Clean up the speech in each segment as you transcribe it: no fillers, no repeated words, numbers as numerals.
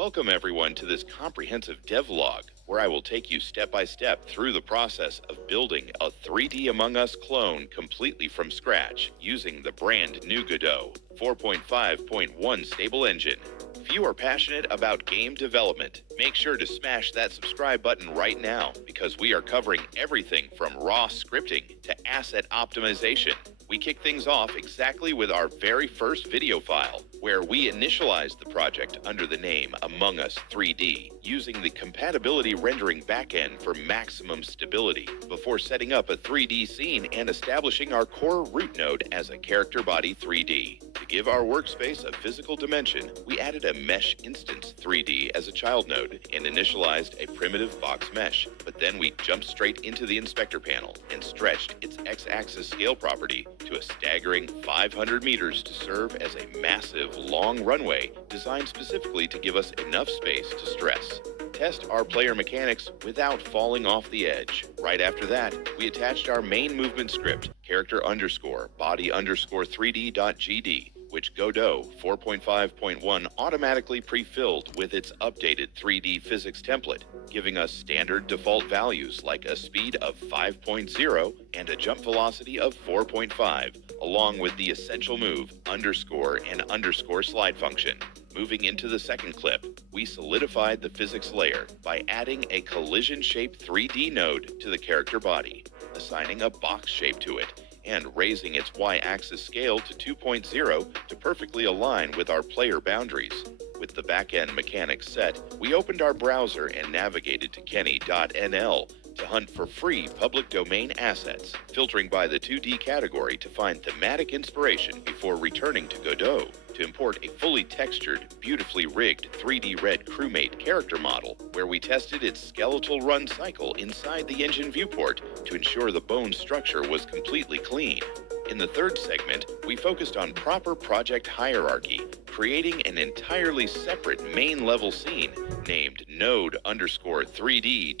Welcome everyone to this comprehensive devlog, where I will take you step by step through the process of building a 3D Among Us clone completely from scratch using the brand new Godot 4.5.1 stable engine. If you are passionate about game development, make sure to smash that subscribe button right now, because we are covering everything from raw scripting to asset optimization. We kick things off exactly with our very first video file, where we initialized the project under the name Among Us 3D, using the compatibility rendering backend for maximum stability, before setting up a 3D scene and establishing our core root node as a character body 3D. To give our workspace a physical dimension, we added a mesh instance 3D as a child node and initialized a primitive box mesh, but then we jumped straight into the inspector panel and stretched its x-axis scale property to a staggering 500 meters to serve as a massive long runway designed specifically to give us enough space to stress. Test our player mechanics without falling off the edge. Right after that, we attached our main movement script, character underscore body underscore 3D.gd, which Godot 4.5.1 automatically pre-filled with its updated 3D physics template, giving us standard default values like a speed of 5.0 and a jump velocity of 4.5, along with the essential move underscore and underscore slide function. Moving into the second clip, we solidified the physics layer by adding a collision-shaped 3D node to the character body, assigning a box shape to it, and raising its y-axis scale to 2.0 to perfectly align with our player boundaries. With the back-end mechanics set, we opened our browser and navigated to kenny.nl to hunt for free public domain assets, filtering by the 2D category to find thematic inspiration before returning to Godot to import a fully textured, beautifully rigged 3D red crewmate character model, where we tested its skeletal run cycle inside the engine viewport to ensure the bone structure was completely clean. In the third segment, we focused on proper project hierarchy, creating an entirely separate main level scene named node underscore 3D.tscn,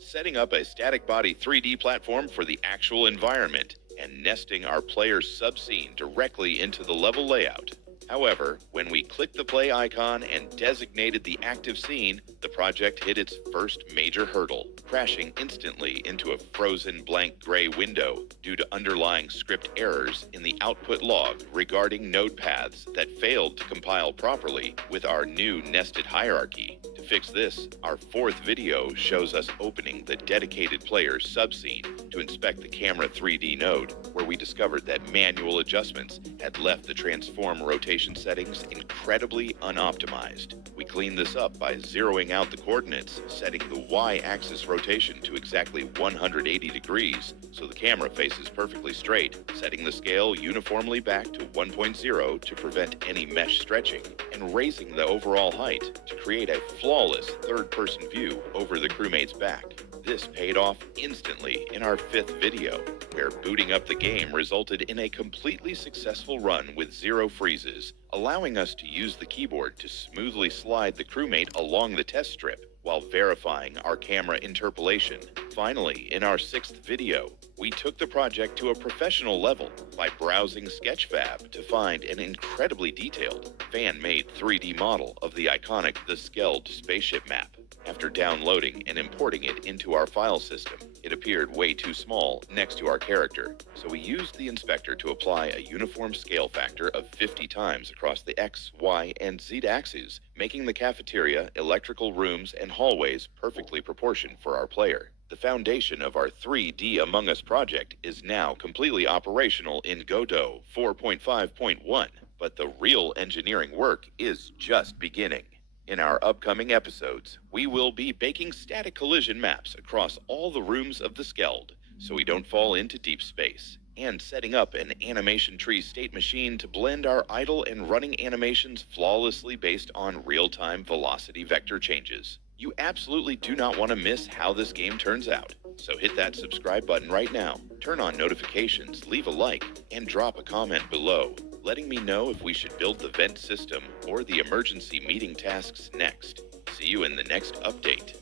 setting up a static body 3D platform for the actual environment, and nesting our player's subscene directly into the level layout. However, when we clicked the play icon and designated the active scene, the project hit its first major hurdle, crashing instantly into a frozen blank gray window due to underlying script errors in the output log regarding node paths that failed to compile properly with our new nested hierarchy. To fix this, our fourth video shows us opening the dedicated player's subscene to inspect the camera 3D node, where we discovered that manual adjustments had left the transform rotation settings incredibly unoptimized. We cleaned this up by zeroing out the coordinates, setting the y-axis rotation to exactly 180 degrees so the camera faces perfectly straight, setting the scale uniformly back to 1.0 to prevent any mesh stretching, and raising the overall height to create a flawless third-person view over the crewmate's back. This paid off instantly in our fifth video, where booting up the game resulted in a completely successful run with zero freezes, allowing us to use the keyboard to smoothly slide the crewmate along the test strip while verifying our camera interpolation. Finally, in our sixth video, we took the project to a professional level by browsing Sketchfab to find an incredibly detailed, fan-made 3D model of the iconic The Skeld spaceship map. After downloading and importing it into our file system, it appeared way too small next to our character, so we used the inspector to apply a uniform scale factor of 50 times across the X, Y, and Z axes, making the cafeteria, electrical rooms, and hallways perfectly proportioned for our player. The foundation of our 3D Among Us project is now completely operational in Godot 4.5.1, but the real engineering work is just beginning. In our upcoming episodes, we will be baking static collision maps across all the rooms of the Skeld, so we don't fall into deep space, and setting up an animation tree state machine to blend our idle and running animations flawlessly based on real-time velocity vector changes. You absolutely do not want to miss how this game turns out, so hit that subscribe button right now, turn on notifications, leave a like, and drop a comment below, letting me know if we should build the vent system or the emergency meeting tasks next. See you in the next update.